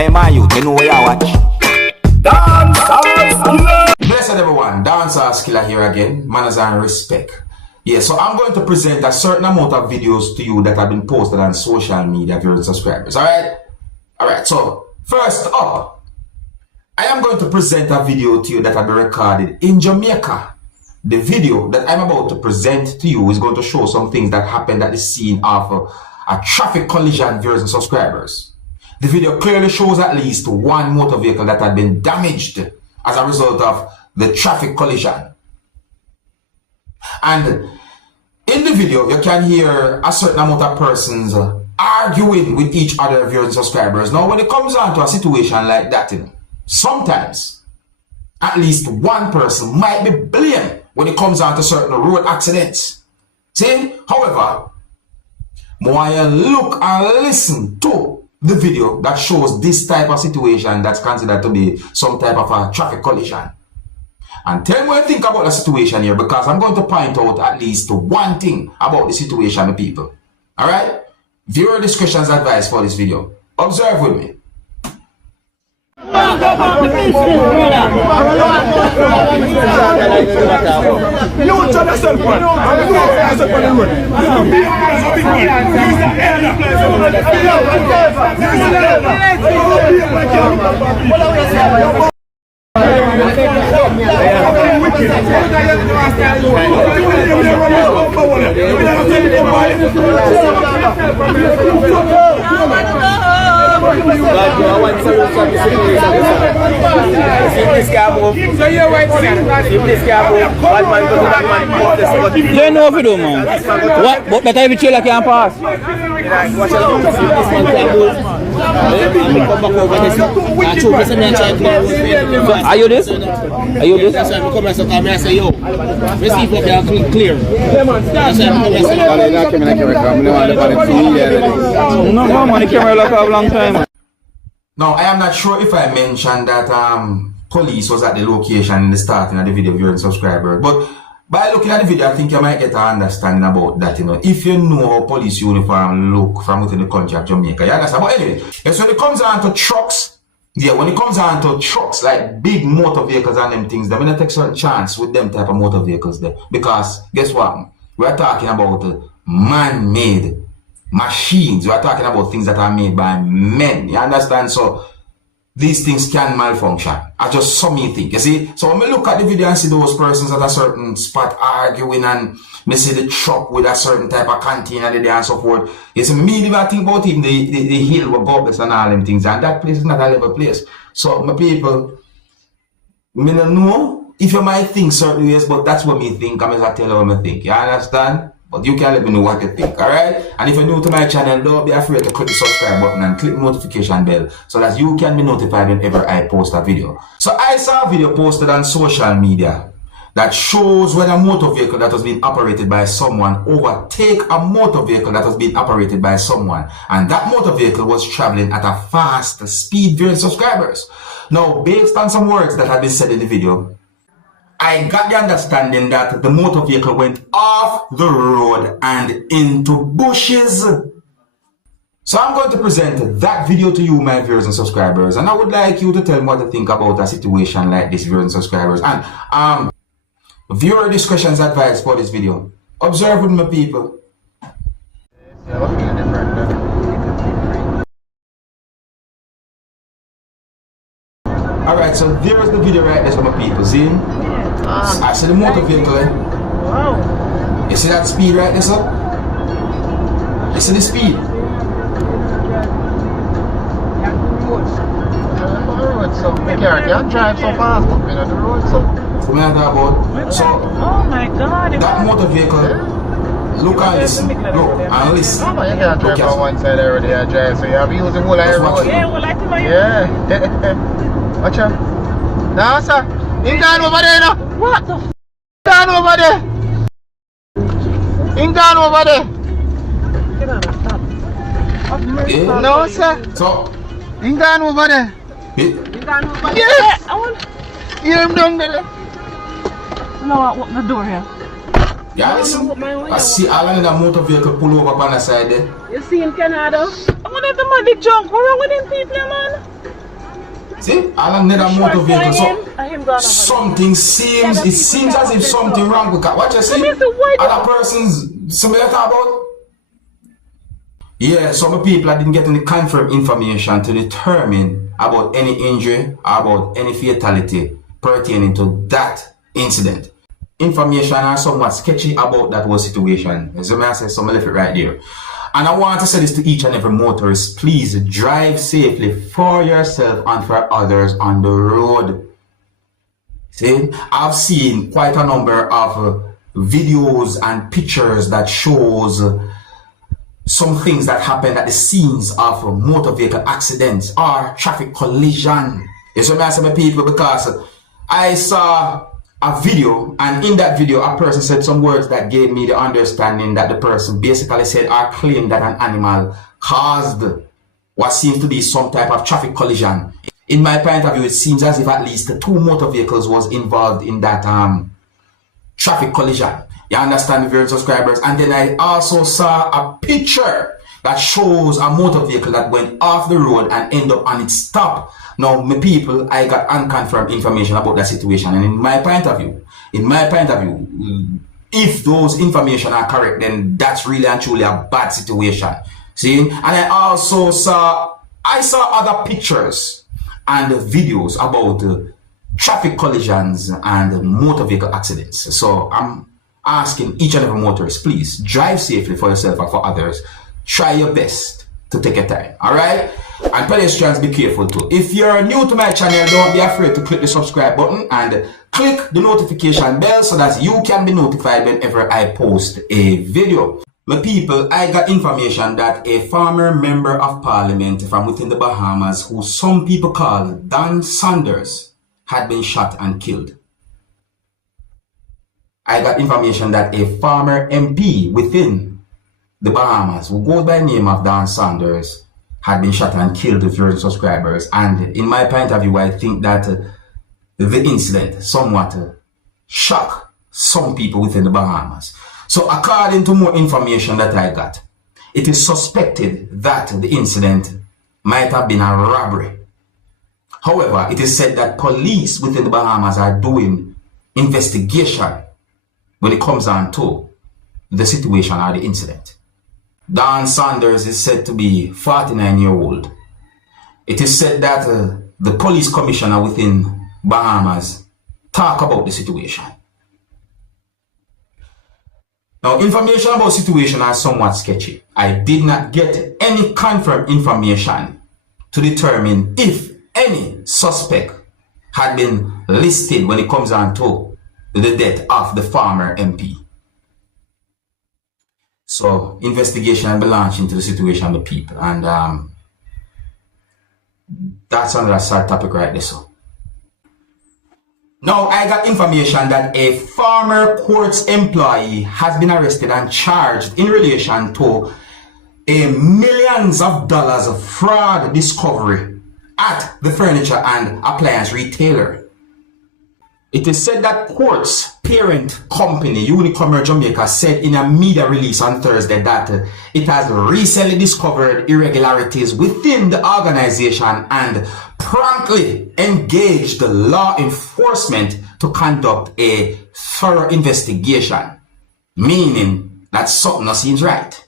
Hey man, you know where you watch. Dancehall skilla. Blessed everyone, Dancehall skilla here again. Manners and respect. Yeah, so I'm going to present a certain amount of videos to you that have been posted on social media, viewers and subscribers. Alright, so first up, I am going to present a video to you that have been recorded in Jamaica. The video that I'm about to present to you is going to show some things that happened at the scene of a traffic collision, viewers and subscribers. The video clearly shows at least one motor vehicle that had been damaged as a result of the traffic collision. And in the video, you can hear a certain amount of persons arguing with each other, viewers and subscribers. Now, when it comes down to a situation like that, sometimes at least one person might be blamed when it comes down to certain road accidents. See, however, more you look and listen to the video that shows this type of situation that's considered to be some type of a traffic collision. And tell me what you think about the situation here, because I'm going to point out at least one thing about the situation, people. Alright? Viewer discretion is advised for this video. Observe with me. You try to sell one. You know if you do, man. What? But every trailer can pass. Are you this? Are you this? That's why I'm coming to I say, yo, receive what they are clear. That's why I'm coming no, man, the camera look a long time. Now, I am not sure if I mentioned that police was at the location in the starting of the video, viewer and subscriber. But by looking at the video, I think you might get an understanding about that, If you know how police uniform look from within the country of Jamaica, you understand? But anyway, so when it comes down to trucks, when it comes down to trucks, like big motor vehicles and them things, they're going to take certain chance with them type of motor vehicles there. Because, guess what? We're talking about man-made machines. We're talking about things that are made by men. You understand? So, these things can malfunction. I just saw me think, you see? So when we look at the video and see those persons at a certain spot arguing and me see the truck with a certain type of container there and so forth, it's immediately I think about even the hill with bubbles and all them things, and that place is not a level place. So my people, me don't know if you might think certain ways, but that's what me think. I'm just tell you what I think. You understand? But you can let me know what you think, alright? And if you're new to my channel, don't be afraid to click the subscribe button and click the notification bell so that you can be notified whenever I post a video. So I saw a video posted on social media that shows when a motor vehicle that was being operated by someone overtake a motor vehicle that was being operated by someone. And that motor vehicle was traveling at a fast speed, viewers and subscribers. Now, based on some words that have been said in the video, I got the understanding that the motor vehicle went off the road and into bushes. So I'm going to present that video to you, my viewers and subscribers, and I would like you to tell me what you think about a situation like this, viewers and subscribers. And viewer discretion is advised for this video. Observe with me, people. Alright, so there is the video right there for my people, see? I see the motor vehicle, Wow. You see that speed right there, sir? You see the speed? So we can't drive so fast up in the road, so. So me talk about. So Oh my God! that motor vehicle, look and listen, look and listen. Oh, you can't drive on one side already and drive, so you have to use the whole road. Yeah, well, I think yeah. Watch out. Now, sir. In down over there now. What the f? Down over there. In down over there. Yeah. No, sir. So In down over there. Yes! I want. Hear him down there. No, I open the door here. yeah, listen. I see all of that motor vehicle pull over on the side there. You see in Canada? I want to have the magic junk. What's wrong with them people, man? See, along another motor vehicle. So something seems, it seems as if something wrong with that. What you see? Other persons, somebody talk about? Yeah, some people didn't get any confirmed information to determine about any injury or about any fatality pertaining to that incident. Information are somewhat sketchy about that whole situation. As I say, so I left it right there. And I want to say this to each and every motorist: please drive safely for yourself and for others on the road. See, I've seen quite a number of videos and pictures that shows some things that happened at the scenes of motor vehicle accidents or traffic collision. You see, I say my people, because I saw a video, and in that video a person said some words that gave me the understanding that the person basically said or claimed that an animal caused what seems to be some type of traffic collision. In my point of view, it seems as if at least 2 motor vehicles was involved in that traffic collision. You understand, the viewers, subscribers? And then I also saw a picture that shows a motor vehicle that went off the road and ended up on its top. Now, my people, I got unconfirmed information about that situation, and in my point of view, if those information are correct, then that's really and truly a bad situation. See, and I also saw other pictures and videos about traffic collisions and motor vehicle accidents. So I'm asking each and every motorist, please drive safely for yourself and for others. Try your best to take your time, all right? And pedestrians, be careful too. If you're new to my channel, don't be afraid to click the subscribe button and click the notification bell so that you can be notified whenever I post a video. My people, I got information that a former member of parliament from within the Bahamas, who some people call Dan Sanders, had been shot and killed. I got information that a former MP within the Bahamas, who goes by the name of Dan Sanders, had been shot and killed, with your subscribers. And in my point of view, I think that the incident somewhat shocked some people within the Bahamas. So according to more information that I got, it is suspected that the incident might have been a robbery. However, it is said that police within the Bahamas are doing investigation when it comes on to the situation or the incident. Dan Sanders is said to be 49-year-old. It is said that the police commissioner within Bahamas talk about the situation. Now, information about the situation are somewhat sketchy. I did not get any confirmed information to determine if any suspect had been listed when it comes on to the death of the former MP. So, investigation will be launched into the situation of the people, and that's another sad topic right there. So, now I got information that a former courts employee has been arrested and charged in relation to a millions of dollars of fraud discovery at the furniture and appliance retailer. It is said that Quartz parent company Unicommerce Jamaica said in a media release on Thursday that it has recently discovered irregularities within the organization and promptly engaged the law enforcement to conduct a thorough investigation, meaning that something seems right.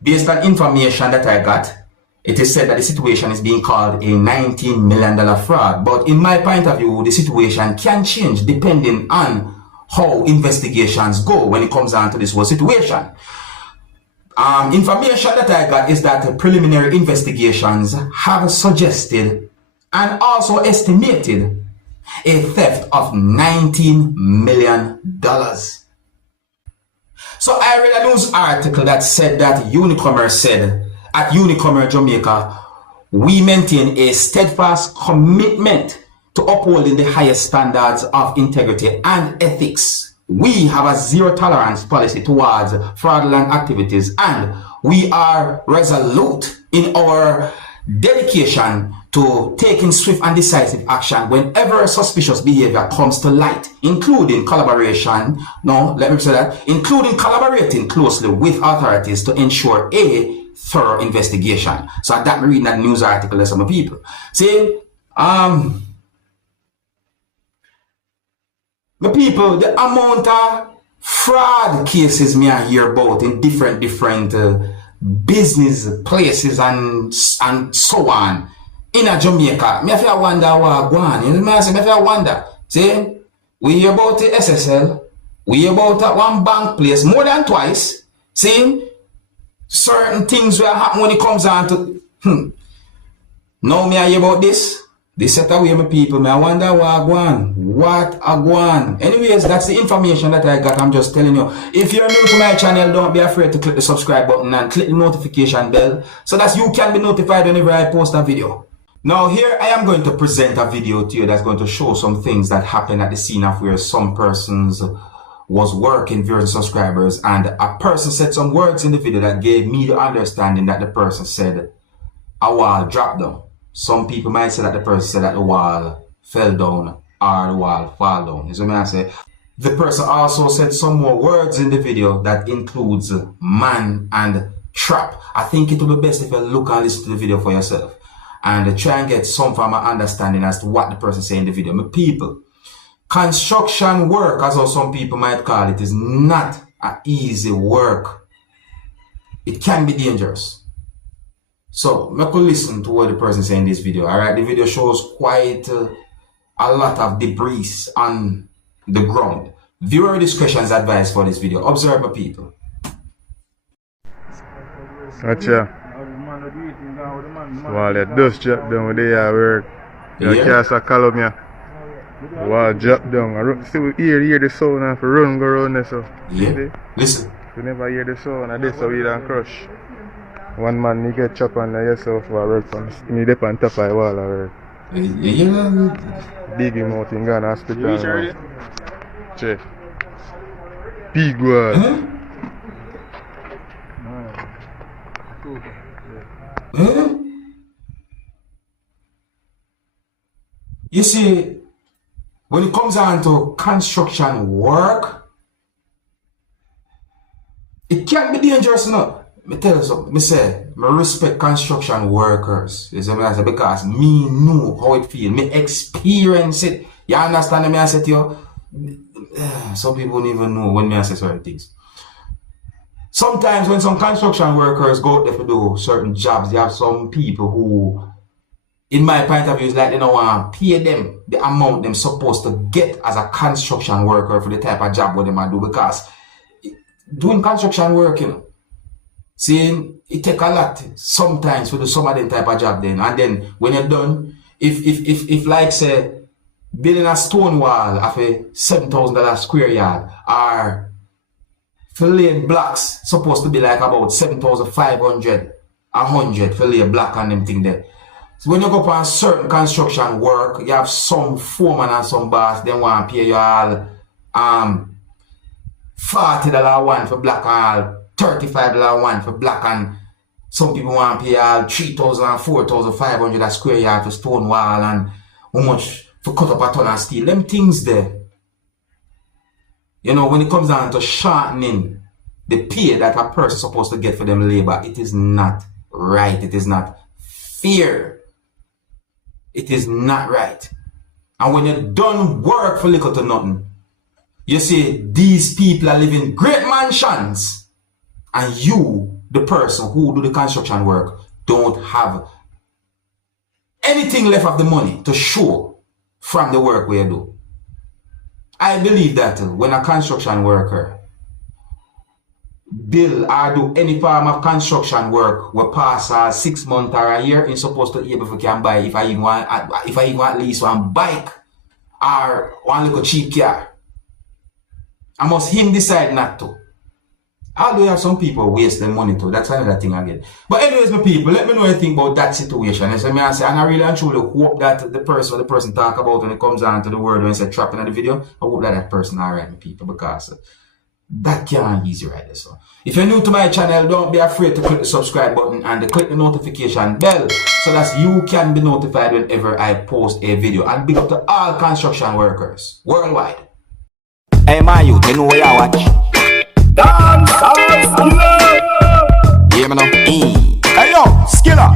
Based on information that I got, it is said that the situation is being called a $19 million fraud. But in my point of view, the situation can change depending on how investigations go when it comes down to this whole situation. Information that I got is that preliminary investigations have suggested and also estimated a theft of $19 million. So I read a news article that said that Unicommerce said, at Unicommerce Jamaica, we maintain a steadfast commitment to upholding the highest standards of integrity and ethics. We have a zero tolerance policy towards fraudulent activities, and we are resolute in our dedication to taking swift and decisive action whenever suspicious behavior comes to light, including collaboration, including collaborating closely with authorities to ensure a thorough investigation. So that reading that news article, some people say The people, the amount of fraud cases me I hear about in different business places and so on in a Jamaica, me feel wonder what go on. You know me feel wonder. See, we hear about the SSL, we hear about one bank place more than twice. See, certain things will happen when it comes on to Now me I hear about this. This set away my people. Me I wonder what go on. What a go on. Anyways, that's the information that I got. I'm just telling you. If you're new to my channel, don't be afraid to click the subscribe button and click the notification bell so that you can be notified whenever I post a video. Now here I am going to present a video to you that's going to show some things that happened at the scene of where some persons was working viewers and subscribers, and a person said some words in the video that gave me the understanding that the person said a wall dropped down. Some people might say that the person said that the wall fell down or the wall fall down. You see what I say? The person also said some more words in the video that includes man and trap. I think it will be best if you look and listen to the video for yourself and try and get some form of understanding as to what the person said in the video. My people, construction work, as some people might call it, is not an easy work. It can be dangerous. So, I could listen to what the person said in this video. Alright, the video shows quite a lot of debris on the ground. Viewer discretion is advised for this video. Observe my people. Gotcha. While the dust drop down with the work, you cast a column here. While drop down, I see we hear the sound and run go around there. So. Yeah. Listen. We never hear the sound and this so we don't crush. One man he get chopped on yourself for work from me dip on top of the wall of work. Yeah. Dig him out in Ghana hospital. Check. Big wall. You see, when it comes down to construction work, it can be dangerous enough. Me tell you something, I respect construction workers. You see what I say? Because me know how it feel. Me experience it. You understand me I say to you? Some people don't even know when me I say certain things. Sometimes when some construction workers go out there to do certain jobs, you have some people who, in my point of view, is like they don't want to pay them the amount them supposed to get as a construction worker for the type of job what they might do. Because doing construction work, you know, seeing it take a lot sometimes to do some of them type of job then. And then when you're done, if like say building a stone wall of a $7,000 square yard or for laying blocks supposed to be like about 7,500, 100 for lay block and them thing there. So when you go on certain construction work, you have some foreman and some boss, they want to pay you all $40 one for block, all $35 one for block, and some people want to pay all $3,000, $4,500 a square yard for stone wall, and how much for cut up a ton of steel. Them things there. You know, when it comes down to shortening the pay that a person is supposed to get for them labor, it is not right. It is not fair. It is not right. And when you done work for little to nothing, you see these people are living great mansions, and you, the person who do the construction work, don't have anything left of the money to show from the work we do. I believe that when a construction worker build or do any form of construction work will pass 6 months or a year, he's supposed to be able to can buy if I even want at least one bike or one little cheap car. I must him decide not to. Although have some people waste their money too. That's another thing again. But anyways, my people, let me know what you think about that situation. And so me I say, and I really and truly hope that the person talk about when it comes down to the word when it's a trapping in the video, I hope that person alright, my people, because that can't easy right there. So if you're new to my channel, don't be afraid to click the subscribe button and click the notification bell so that you can be notified whenever I post a video. And big up to all construction workers worldwide. Hey man, you know where I watch. Dancehall, skilla. Yeah, man. Hey yo, skilla.